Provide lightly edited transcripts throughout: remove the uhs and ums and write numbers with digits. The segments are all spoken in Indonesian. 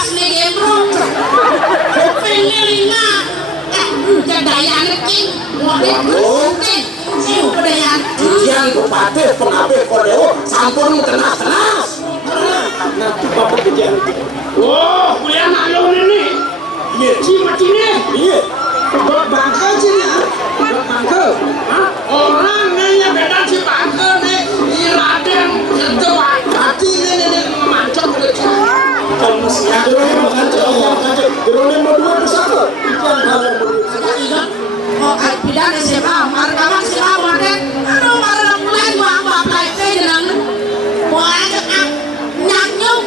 asli gembrong kupingnya 5 jadayaan king model kuting siu kedayaan yang kupati pengabih kodeo sampun tenas-tenas nanti bapak kejadian Wah, kuliah maklum ini. iya Cimat ini. iya Buat bangke sih ya. Buat bangke. Hah? Orang nanya beda si bangke nih. Di Raden kedua. Hati ini macam begitu. kalau mesia gerolin makan gerolin berdua bersama yang kalau oh ay pidana siapa markawan siapa model aduh marah mulai gua apa itu dengan gua nyanyuk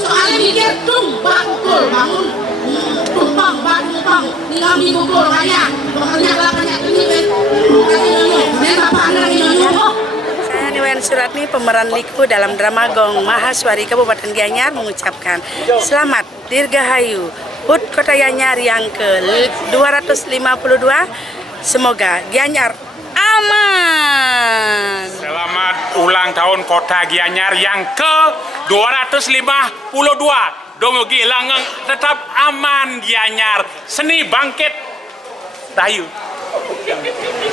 soalnya mikir tumpang pukul bangun tumpang tumpang tinggal dipukul kayak pokoknya kelapanya ini dan apa anda nyanyuk. Saya Niwayan Suratni, pemeran Liku dalam drama Gong Mahaswari Kabupaten Gianyar mengucapkan selamat Dirgahayu HUT Kota Gianyar yang ke-252. Semoga Gianyar aman. Selamat ulang tahun Kota Gianyar yang ke-252. Domogi langgeng tetap aman Gianyar. Seni bangkit. Rahayu.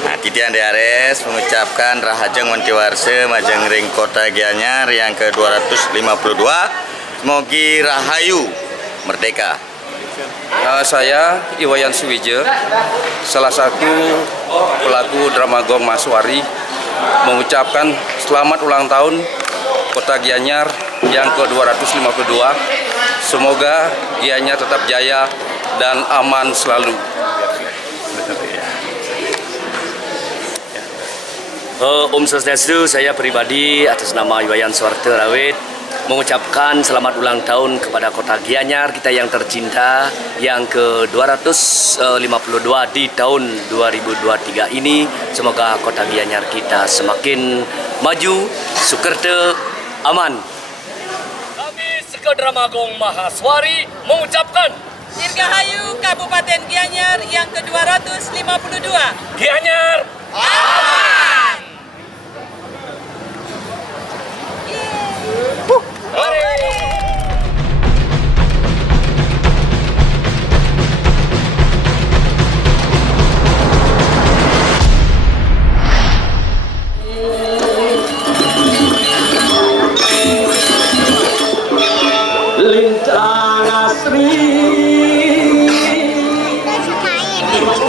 Nah, Titian Diares mengucapkan Rahajeng Wantiwarse Majengring Kota Gianyar yang ke-252. Semogi Rahayu Merdeka. Saya Iwayan Suwije, salah satu pelaku drama Gong Mahaswari, mengucapkan selamat ulang tahun Kota Gianyar yang ke-252. Semoga Gianyar tetap jaya dan aman selalu. Om Swastiastu, saya pribadi atas nama Iwayan Suwarte Rawit mengucapkan selamat ulang tahun kepada Kota Gianyar kita yang tercinta yang ke-252 di tahun 2023 ini. Semoga Kota Gianyar kita semakin maju, sukerte, aman. Kami Sekodrama Gong Mahaswari mengucapkan Dirgahayu Kabupaten Gianyar yang ke-252. Gianyar Aman! lintang asri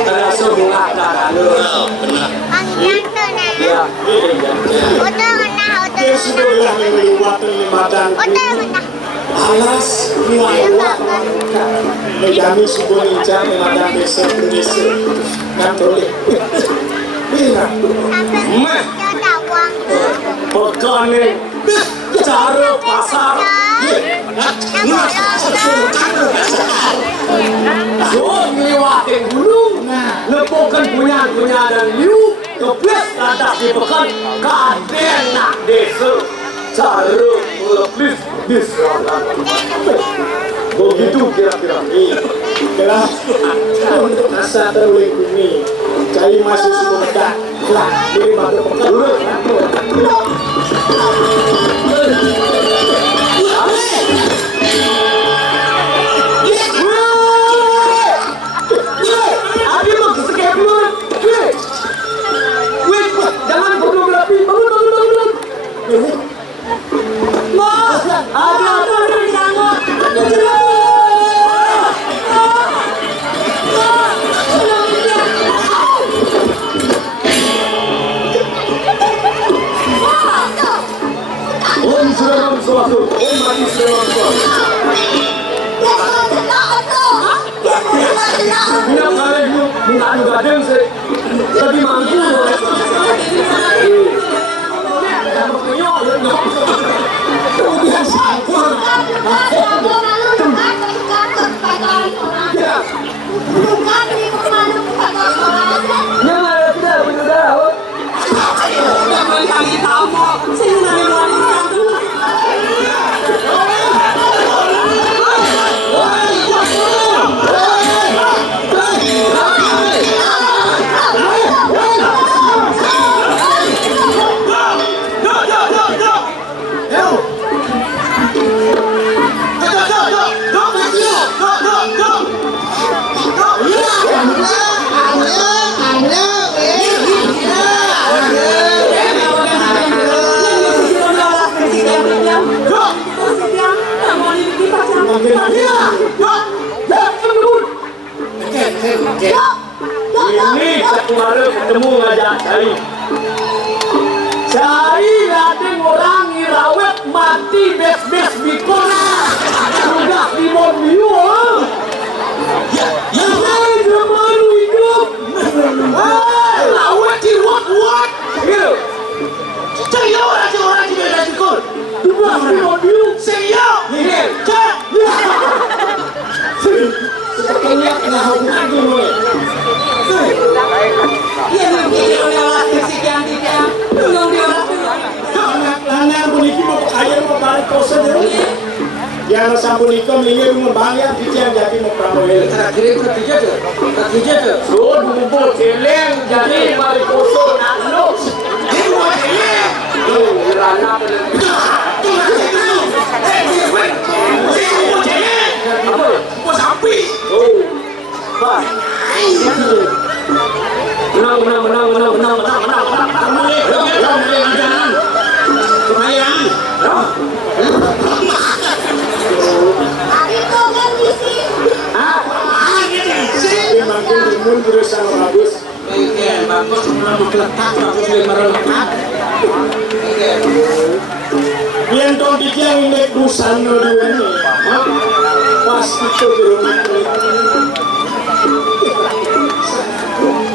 terasa bunga taralu ya dia sudah bilang lewat limatan alas wilayah menjadi sebuah lincah limatan desa Indonesia Katolik mah pokoknya cara pasar ngewatin dulu lepokan punya dan liu kepes lantas dipekan kaden nak desa cara melepis diserahkan begitu kira-kira kira untuk asa terlindungi cari masih sebentar lah dari pada pekan jangan pornografi bangun mas ada di sana Om Suram Suatu Om Mati Suram Suatu Bila kalian mengadu gadang saya tadi mampu Ini kemarin ketemu ngajak saya. Saya latih orang irawet mati bes-bes bikona. Sudah di mobil. Ya saya zaman hidup. Lawet di what? Saya orang di beda sikol. Dua di mobil. Saya. Cak. Sepertinya kena hubungan dulu. Iya nanti lewat sekian tiga, belum Lanang puniki mau kaya mau balik kosa dulu. Yang sampunikom ini rumah bayar kian jadi mau pramil. ketiga tuh. So dulu celeng jadi balik kosa nalo. Ini mau celeng. Lanang. Bos api. Menang. Yang dong dikiang ini busan dulu ini, pas itu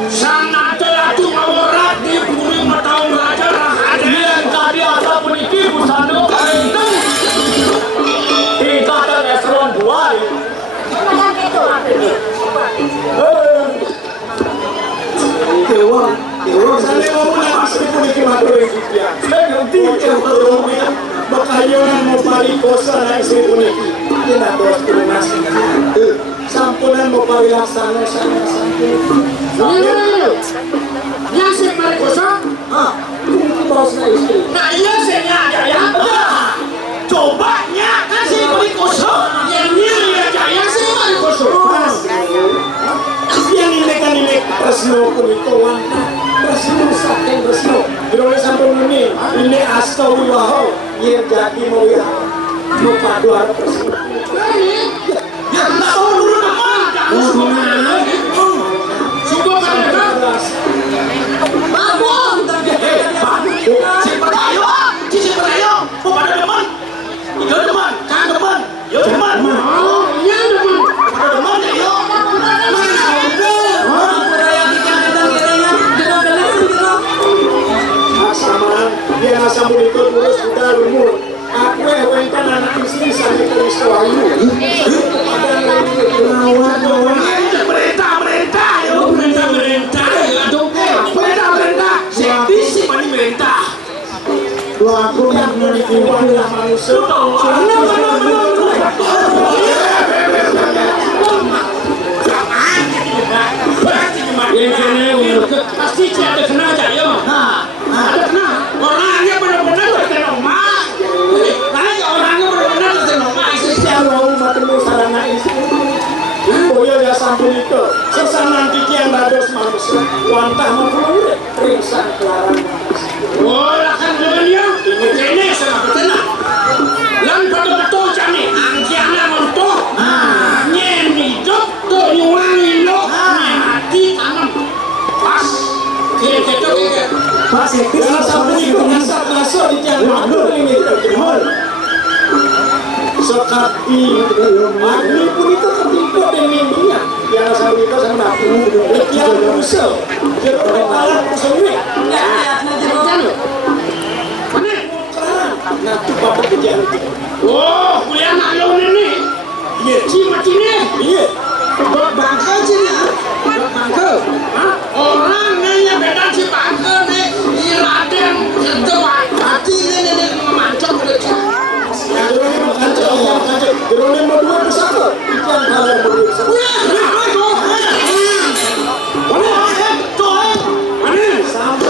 Sana tu mawarat di bumi matang raja ada. yang tadi ada puniki busano itu tingkatan eselon 2. Saya mau nak puniki matur ya. Saya nanti bakayonan mau balik kosa naik si puniki. Tidak bos tunasi. Sampunan mau balik laksana sana Yang si Marikosa? bos na istri. Nah iya saya ada ya. Cobanya kan si Marikosa. Yang ini ya jaya si Marikosa. Yang ini kan ini presno puniko wanta. Presno saking presno. Gerole sampun ini asta wiwaho. Yer jadi mau ya. Mau padu arep presno. Ya tak tahu dulu nama. Sudah kan ada. Si Perayo, mau pada deman? Yo deman, kan deman, yo deman. Iya deman, pada deman ya yo. Sama dia asam puniko terus sudah umur. Aku wengkan anak istri saya terus wahyu. Merintah yo, merintah. Aduh, merintah. Si mani merintah. Dua aku yang menikuan yang manusia. Pasti ada kena aja yo. Ada kena. Orangnya benar-benar terkenal. Orangnya benar-benar terkenal. Saya mau matemu sarana istri. Boyo ya sampun itu. Sesana kian dados manusia. Wantah mempelure periksa kelarang. Oh, akan dunia ini salah betul. Yang betul-betul kami angkiana untuk nyen hidup tuh nyuwangi lo mati tanam pas gitu. Pas itu sampun itu nasab masuk di tiang madur ini terkenal. Sekati agni pun itu tertimpa dengan minyak. Yang sampun itu sama aku tiang rusel. Jadi alat rusel. Nanti bapak kejar. Oh, kuliah nalo ini. Iya. Si mati ni. Iya. Bangka sini. Bangka. Orang ni beda si bangka ni. Iraden kedua hati ni mancung mereka. Geroleh mau dua bersama. Ikan kalau berdua bersama. Sampai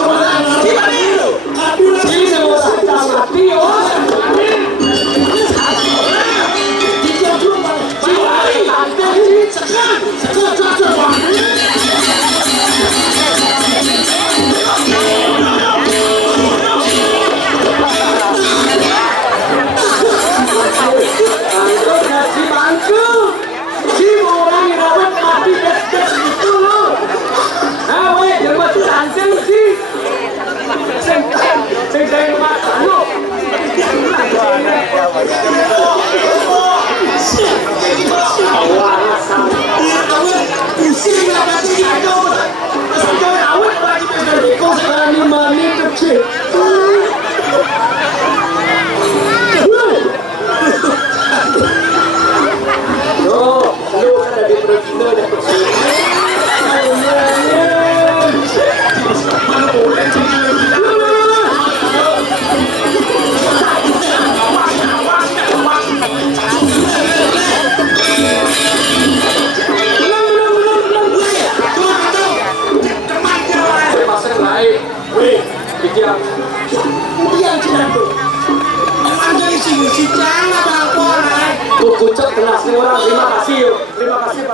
Terima kasih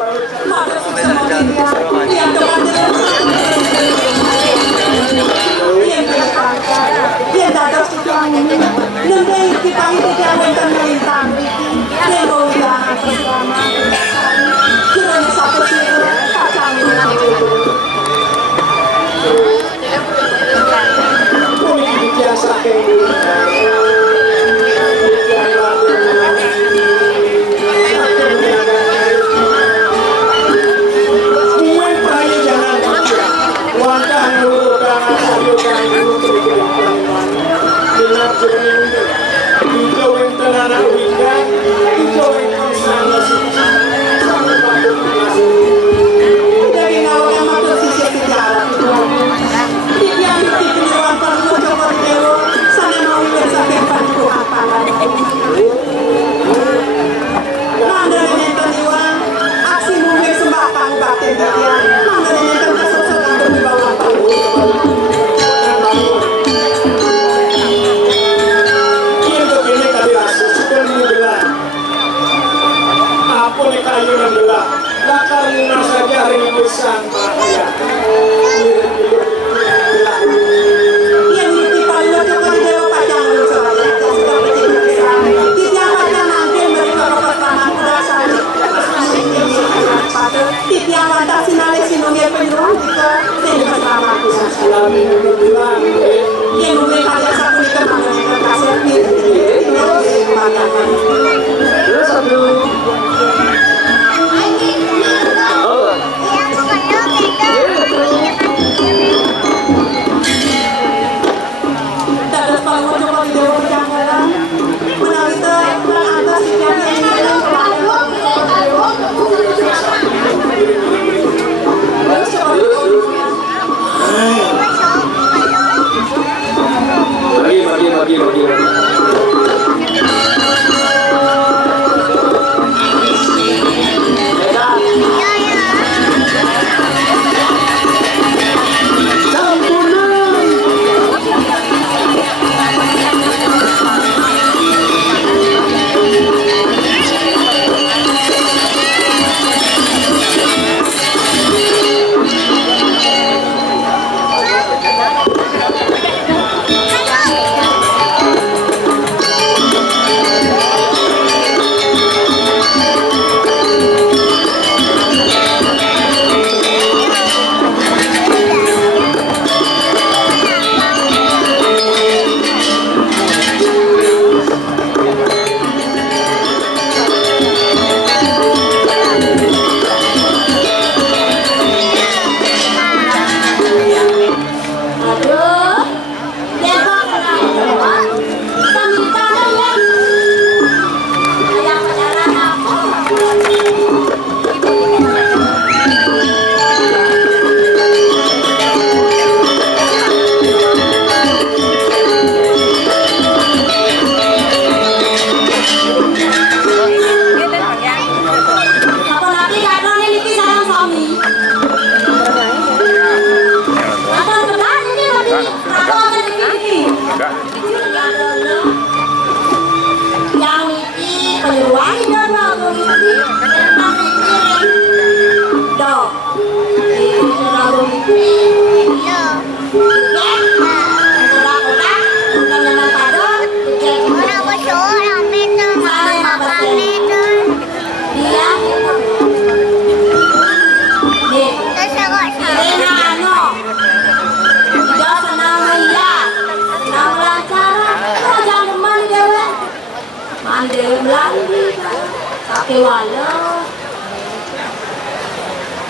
Tapi walau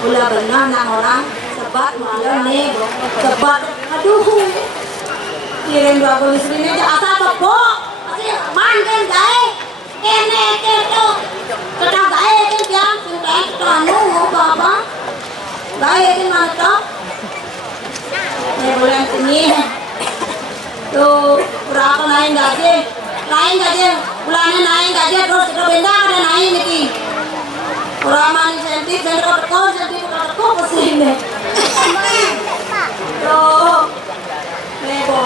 ulah benar nak orang sebat walau nih sebat aduh kirim dua polis ini aja asal kebok mangan gae kene keto ketok gae kan dia sudah kanu baba gae kan mantap bulan ini tuh berapa naik gaji bulannya naik gaji terus kita benda ada naik nih kurang insentif dan kau kesini tuh lebo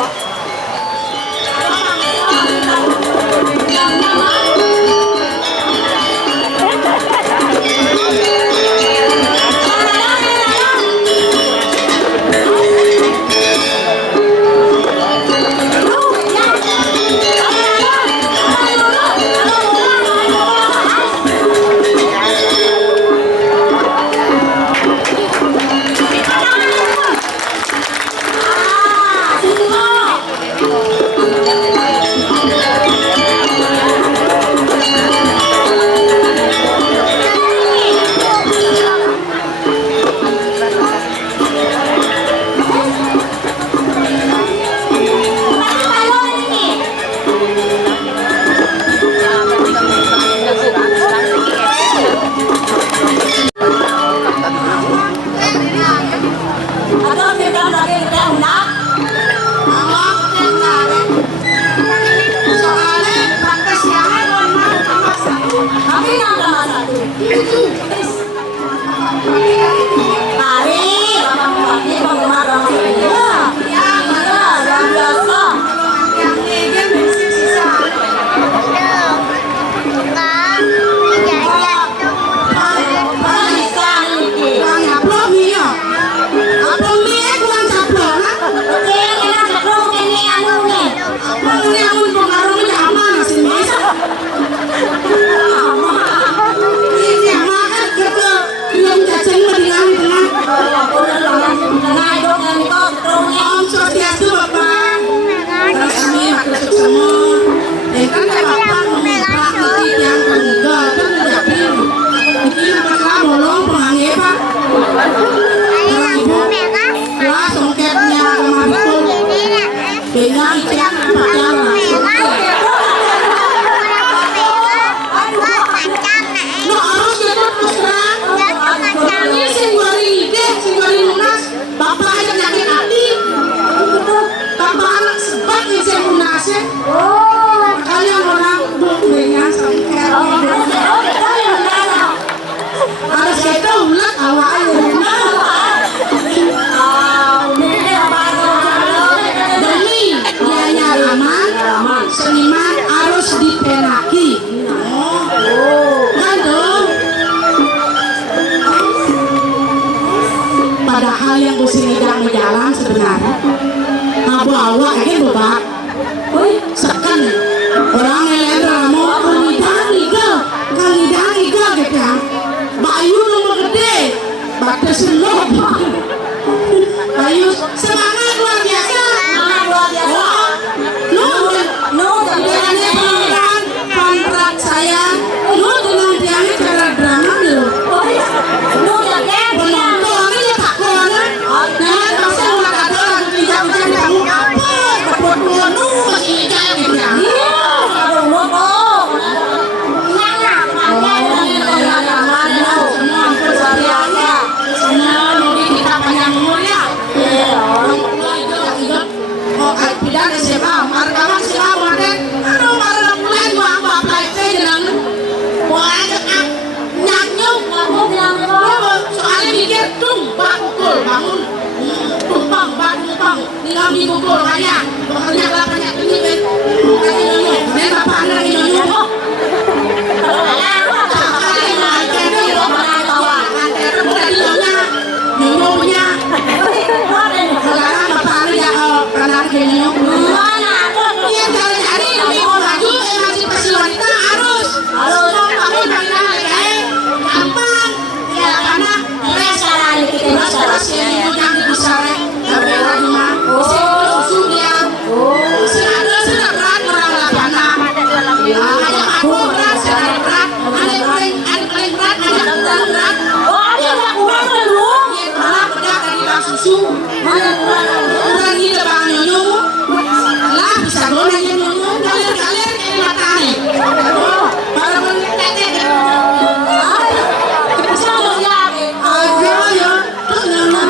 padahal yang kusini jangan jalan sebenarnya bawa ini bapak sekan orang yang lain mau kalidang iga gitu ya bayu nomor gede batas lupa bayu semangat luar biasa lu dengan kontrak saya lu dengan dia cara drama lu bangun tumpang tinggal dipukul banyak pokoknya banyak ini kan kasih nyonya dan bapak anak nyonya punya sekarang bapak anak ya anak nyonya iya cari maju masih pasti wanita harus bangun gampang ya karena susu dia sudah berat su kurang ini bang nyonya lah bisa boleh nyonya kalian matanya para mentetek bisa ya ayo ya terus nyonya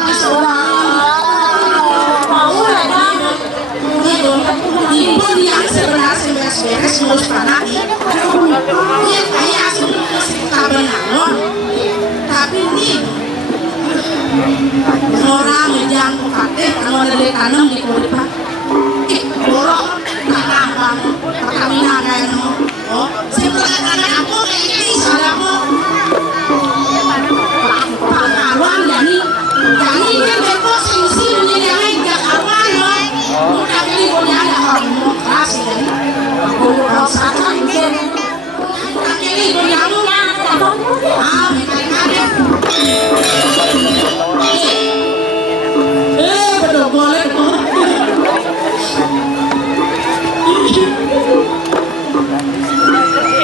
apa seorang mau lah ibu yang sebenarnya beres ngurus panah ya kayak kita benar tapi ini orang yang pakai kalau ada tanam di kulit pak borok tanam bang pertamina kayak oh sebenarnya tanam aku kayak ini salah aku pak kawan jadi kan bebas sih menjadi yang kawan loh udah beli punya ada orang demokrasi jadi kalau sekarang mungkin ini punya lu betul boleh kok.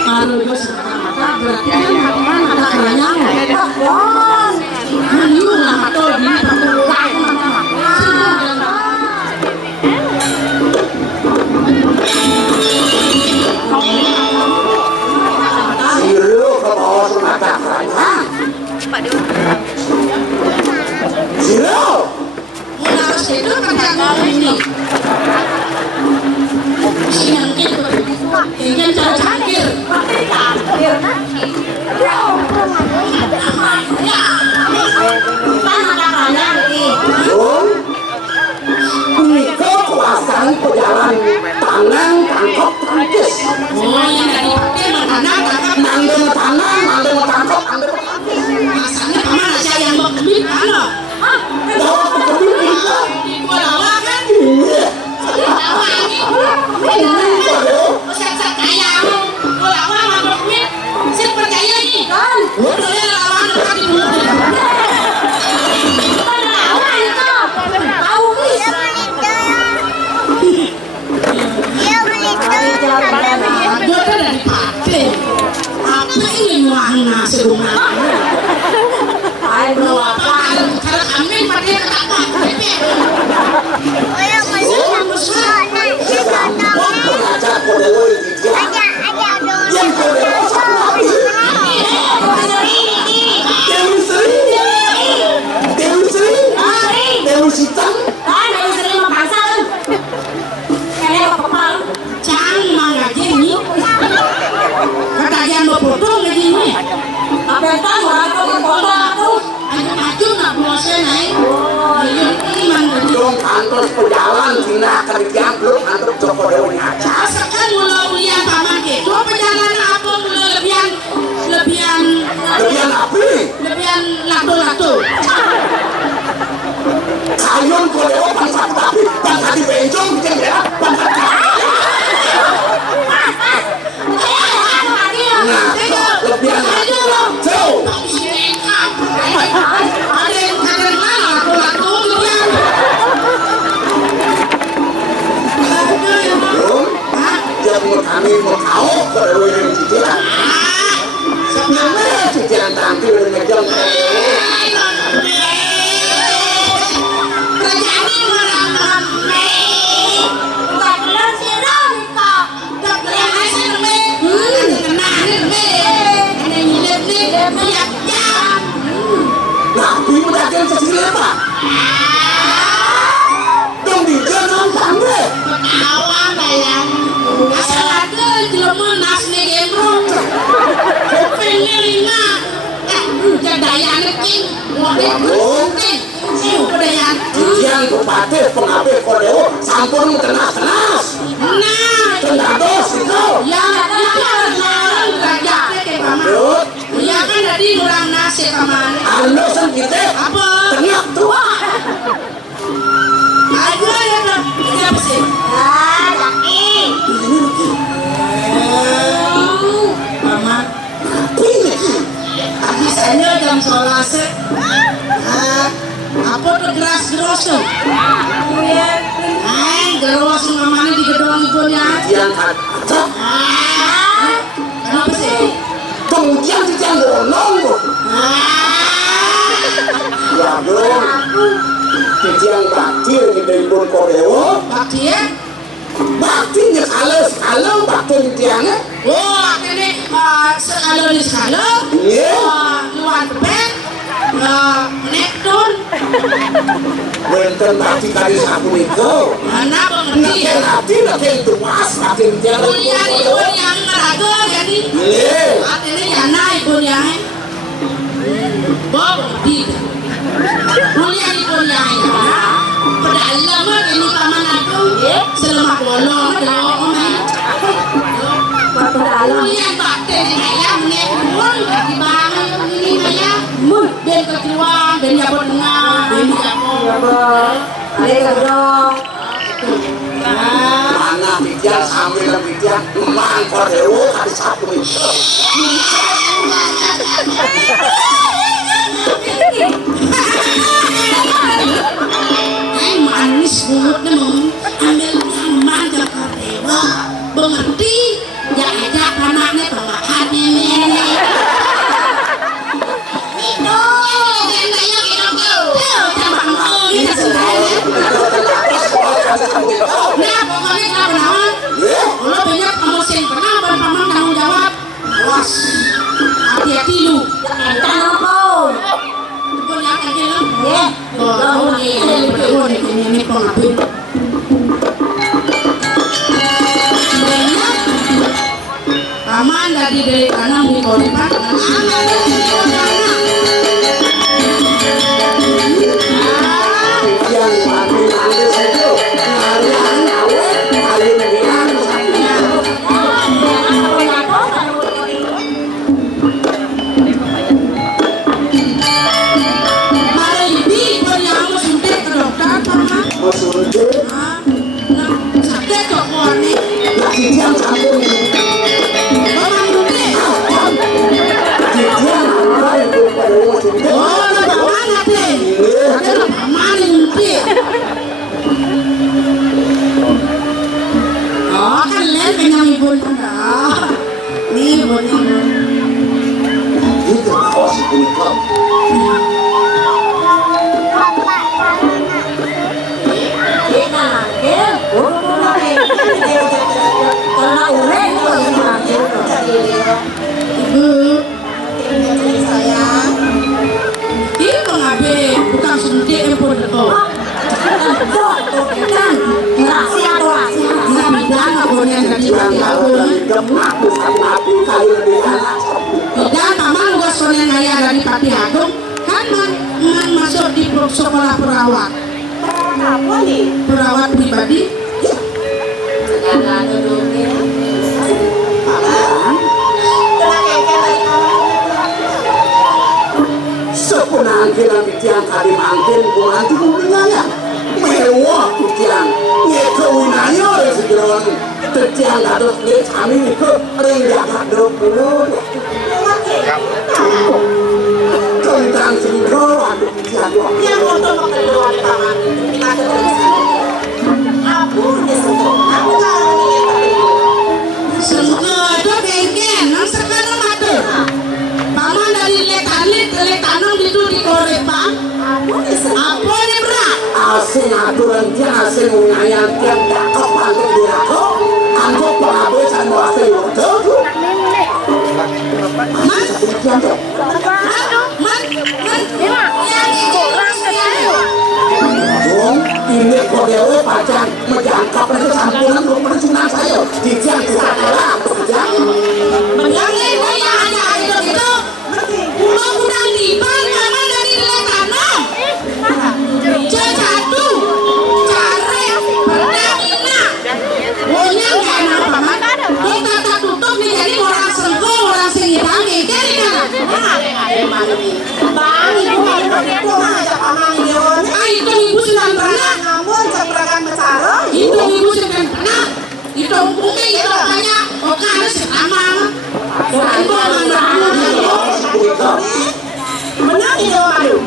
Aduh, itu sekarang berarti ada keranya. Ini lah atau di Zero. harus itu pada ini. Sinangkir, ingin cara cangkir. Kau kuasai pejalan tangan tangkap tangkis. Oh, yang dari pakai makanan tangkap Nandung tangan, nandung tangkap, nandung masanya kemana saya yang mau kebit mana? jawab kebun kita. Di Pulau kan? Iya. Pulau ini. Saya kaya. Pulau mau kebit. Saya percaya ini kan. Saya lawan dekat di mulut. Lawan itu. Tahu bisa. Dia kan dari pakai. Apa ini warna serumah? Ayo apa? Kalau kami pakai apa? Pengajar kodewoi yang kodewoi Dewi Sri, Dewi Sri, Dewi Sitang. Cang mengaji ini. Kata yang berpotong gaji ini. Apa yang tahu? Orang potong aku. Maju nak proses naik. Ini manggaji. Dong kantor pejalan Cina kerja belum kantor Joko Dewi aja. Asalkan mulai lihat paman ke. Dua perjalanan apa mulai lebihan api. lebihan lato-lato. Kayun Kodewoi bangsa tapi bangsa di bencong bikin ya. Bangsa lebihan jauh. Ada yang mana lato-lato lebihan. Belum. Jangan kami mau tahu Kodewoi yang cicilan. Sebenarnya cicilan tampil dengan jam. Nabi mendagang sesilir pak. Dong di jalan tangga. Awan bayang. Asal ada jelema nas negemrong. Kupingnya 5. Jadayane king. King. Budayaan. Yang bupati pengambil Kodewoi sampun tenas-tenas. Nah, Tendados itu. ya larang gajahnya kayak paman. Ya kan tadi kurang nasi paman. Ando sendiri Apa? tenyak tua. Ayo ya kan. Ini apa sih? Laki. Paman. Bisanya jam 12. Apa tuh geras tuh? Geros mamanya di gedung ibunya. Yang ada. Kenapa sih? Kemudian kita ngomong. Ya belum. Titiang bakti dari pun koreo. Bakti ya? Bakti nya kalau bakti titiangnya. Oh, ini sekalo di sekalo. Iya. Luar bed. Neptun. Wenten bakti kali sapu itu. Mana pengerti? Nak itu mas bakti titiang. Kuliah di pun yang ngerago jadi. Iya. Artinya yang naik pun yang. Bob pengerti. Kuliah di pun yang ya. Pedalam ini paman aku. Selamat bolong dong. Kuliah bakti ayam neptun di bangun ini ayam. Ben keluar, ben jabut tengah, ben jabut. Ada dong. Mana titiang sambil titiang mang koreo kali sapu itu. Manis banget memang. Ambil nyaman ke koreo. Mengerti? Ya ajak anaknya pemakan ini. Nah, pokoknya kenapa? Kalau banyak emosi pernah paman tanggung jawab. Awas, hati-hati lu. Kenapa? Kau yang kecil lu? Ya. Oh, ini pengabdi. Paman dari tanam di koripan. Dan paman gos konen ayah dari Pati Agung kan masuk di sekolah perawat. Apa nih? Perawat pribadi. Sepunang kita tiang kali mangkin bukan tubuhnya. Mewah tiang. Ngekawinannya oleh segerawan. Tiang gaduh lihat kami itu ringgak gaduh dulu. Tentang segera aduh tiang. Yang untuk mengeluar paman kita terus. Aku disebut. Aku kalau ini Senggodo bengken, nang sekarang ada. Paman dari letanam itu di korepa. Apa ini berat? Asing aturan dia asing ngayang tiang cakep antuk diraku. Antuk pengabut sama asing waduh. Man, yang ini ini kodewe pacar menjangkap itu sampunan rumah sunat saya di jam kita kalah Menyanyi yang hanya itu kurang liban karena dari letanam jejadu care berdamina punya nggak apa-apa kita tak tutup nih jadi orang sengkong orang sengitang kiri kan bang itu ibu sudah pernah namun seberang besar itu ibu sudah pernah itu mungkin itu banyak oke ada sekamang itu menang itu aduh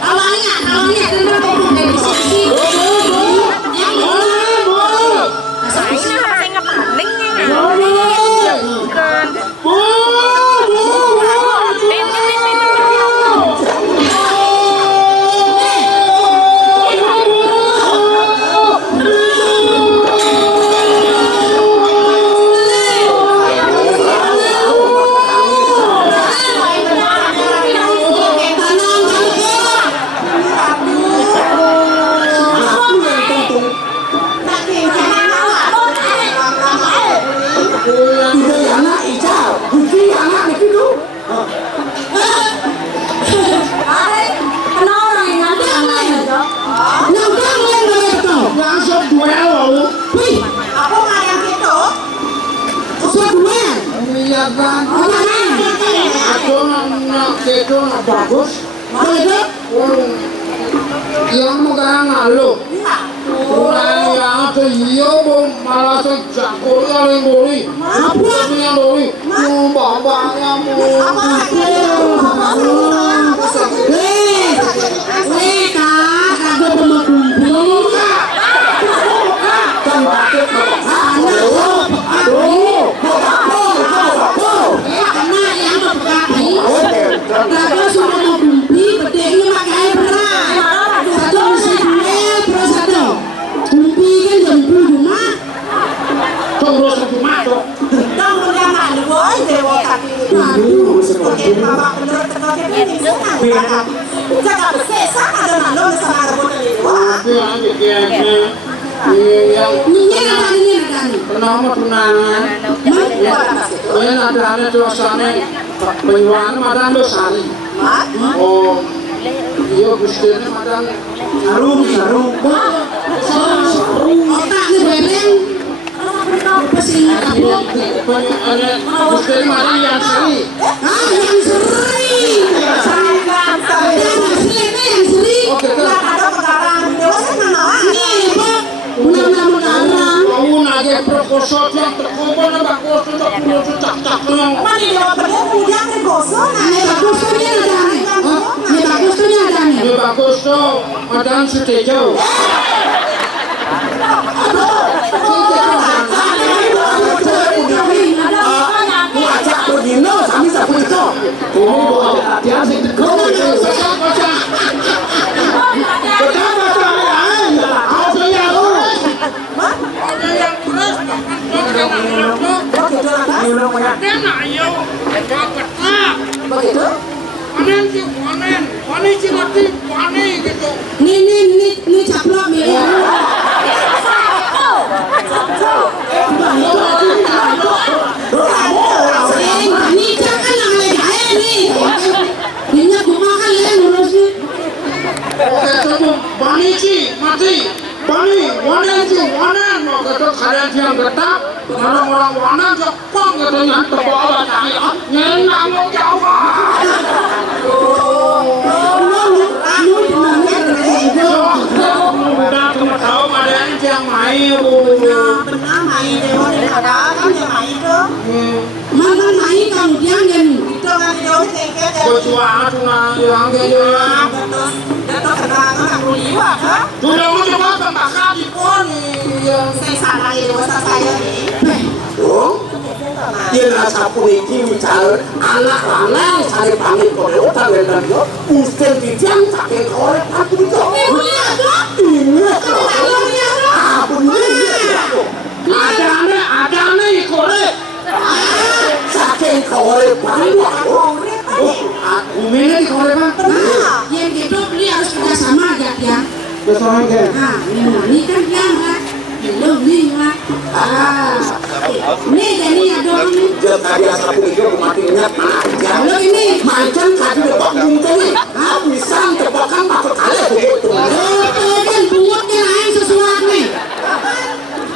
awalnya dari sisi yang boleh saya ngepaling nih Wih, aku nggak yang gitu. Usul dua. Iya kan. Oh, jangan. Aku nak gitu nak bagus. Mau itu? Yang megang lalu. Orang yang ke iya malah sejak kuliah yang bori. Apa yang bori? Bapaknya Wih, kak, aku mau kumpi. Kan bakit na Anak yang berkati, kalau sudah mau kumpi, bedanya pakai berat. Satu mesti duel, terus satu. Kumpi kan jempu rumah. terus cuma tuh. Dong menjangan boy, dewa kaki. Aduh, oke, bapak bener terkait ini jangan. Jangan bersesa ada malu sama rebut ini. Wah, Yang ini ada. pertama tunangan. Ini ada tulisannya penyuangan madan dosari. Oh, iya gustinya madan Sarung. Otak nih bebeng. Pesing kapok. gustinya madan yang seri. Ah, yang sering. Yang sering yang sering. Ada perkara dewasa mana? Ini Pak. Undang-undang. Kau nage proposal yang terkumpul nak bagus tu tak perlu tu tak nong. Mana dia perlu punya kegosong? Ini bagus tu ni ada ni. Ini bagus tu ni ada ni. Ini bagus tu madan setuju. Wajah begini, kami tak punya. Ini buat latihan sih. Ni caplok ni. Ni jangan nak lagi ni. Minyak rumah kan leh ngurus ni. Bani ci mati. Bani wanen ci wanen mau kata kalian yang getap. Orang-orang wanen Jepang katanya terbawa cahaya. Nyenang mau jauh. Udah kamu tahu ada yang main Benar main dewa ni ada kan yang main tu. Mana main kamu yang itu kan dewa tengket. kecuali cuma yang kayak Betul. Betul kenal kan aku liwat kan. sudah mau coba tembakar di pon yang Saya salah ya dewa saya ni. Yang rasa puniki bicara anak lanang cari panggil kau utang dan dia usir dijang sakit korek aku itu. Ini aku ada nih korek sakit korek banyak. aku mana di korek kan Yang gitu beli harus kerjasama aja ya. bersama ke Nah, ini kan yang kan. Lebih lah. Ini jadi ada ni. Jika dia sapu itu mati niat aja. Kalau ini Macam kaki depak buntung ni, bisa tebakan masuk kali begitu. kan buatnya lain sesuatu ni.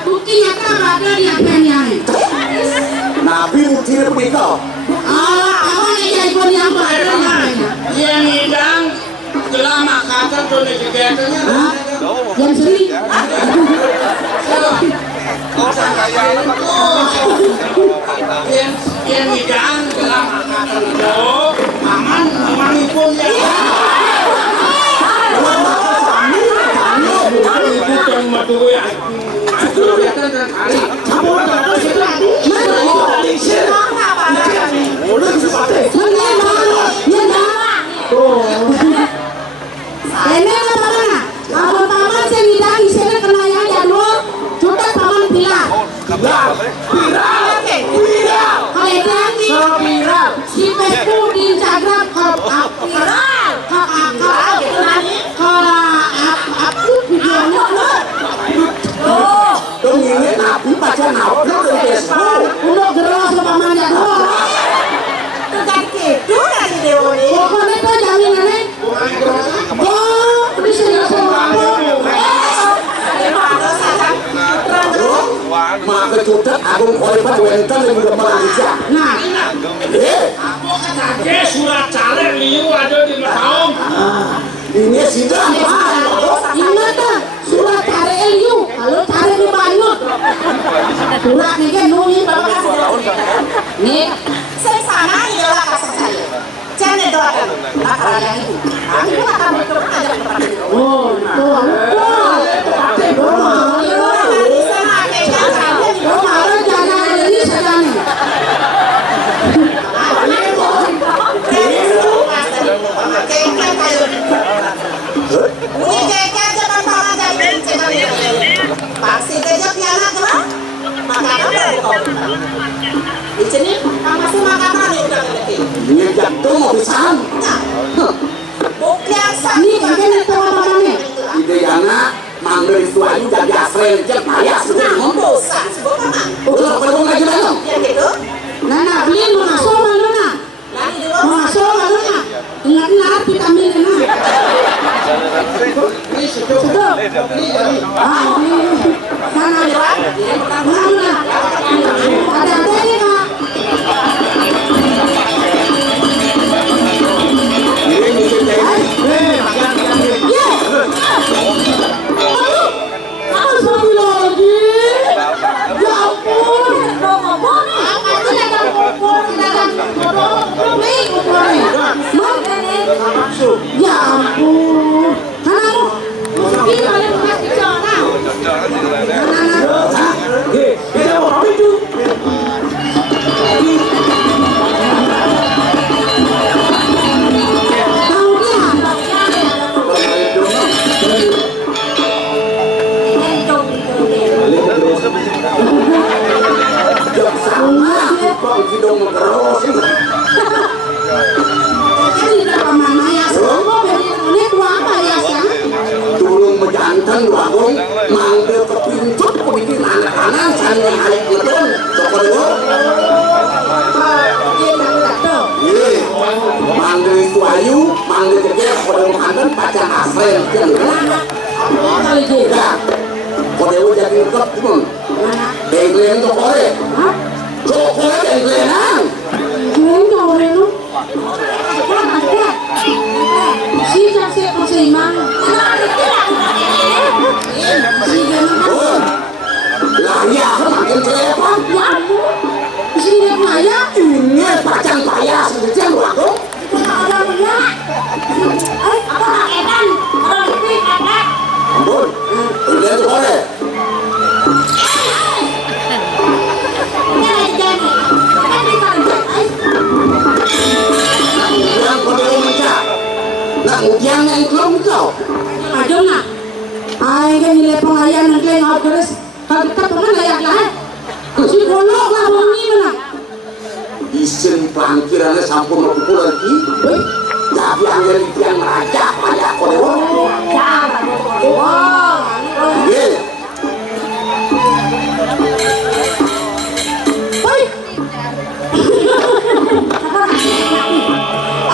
Bukti nyata ada di apa ni. Nabi bukti mereka. Awak ni jadi pun yang ada ni. yang hidang gelama kata tuh nih kegiatannya Yang sering. yang hidang gelama kata itu aman pun ya ibu yang madu ya kelihatan dan kali Ini apa mana? Apa paman saya bilang di sini kena yang jadul. Sudah paman bilang. Viral. Kalau itu nanti. Si Facebook di Instagram viral. Kalau upload videonya Dong ini Nabi baca nabi dari Facebook. untuk gerak sama paman jadul. Itu lagi dewa ni. Pokoknya itu jaminan ni. Oh, bisa jadi apa? maka cudak aku kolepat wenten dan juga Malaysia. Nah, Oke, surat caleg liu ada di Mataung. Ini sidang. ingat tuh surat cari Eliu, kalau cari di Banyut. Surat ini kan nungi bapak. Nih, Saya sana ialah kasih saya. Jangan doakan makara yang itu. Aku akan berkepada kepada oh, tuh, jangan ini saja nih. Pasti saja piala kelah. Makanan di sini masih makanan yang udah ngerti. Ini jatuh mau pisang. Bukan Ini kan itu apa nih? Ide anak manggil itu aja jadi asrel cek maya sudah. dosa sebutkan Udah perlu lagi dong. ya gitu. Nana, beli mau masuk mana na? Lagi di Mau luar masuk mana na? Ingat vitamin na. Sudah. Ah, ini. Nana, mana? Ada teh kak. Ya. Harus lagi lagi. Ya ampun. Aku datang kumpul, datang kumpul. Ya ampun. Halo. Mungkin kalian masih sana. Tahu dia? Sama kok hidung terus. Jadi dalam mana ya? Semua beri ini dua apa ya siang? Turun menjantan warung manggil ke pintu bikin anak-anak sana hari gedung toko dulu. Iya, manggil itu ayu, manggil kerja pada makan pacar asrel kan? Enggak, kode jadi klub pun. Denglen tokore, tokore denglenan. Ini kau renu. Si kasih kasih mang. Si jangan. Lah ya, makin cepat. Ya ampun. Si dia maya. Ini pacar payah sedikit warung. Orang ya. Apa edan? Orang itu edan. Ampun, denglen tokore. Yang kode mencak, nak ujian yang belum kau. Ajo na. Ay kan nilai pengayan ng kleng out terus. Kagta pa man layak lahat. Si Bono lah wangi mana. Isin pangkirannya sampun kumpul lagi. Tapi angin yang raja payah kode. Iya.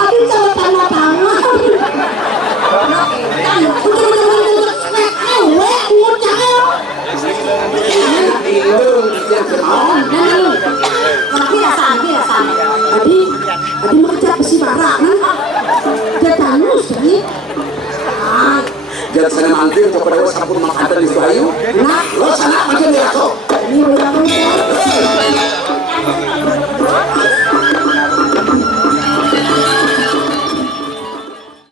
Aduh salah tanda tangan. Adi macam si barak na. Dia tanus ni. Jangan sana manggil kepada sampun makanan di Bayu. Nah, Lo sana macam dia kok. ini orang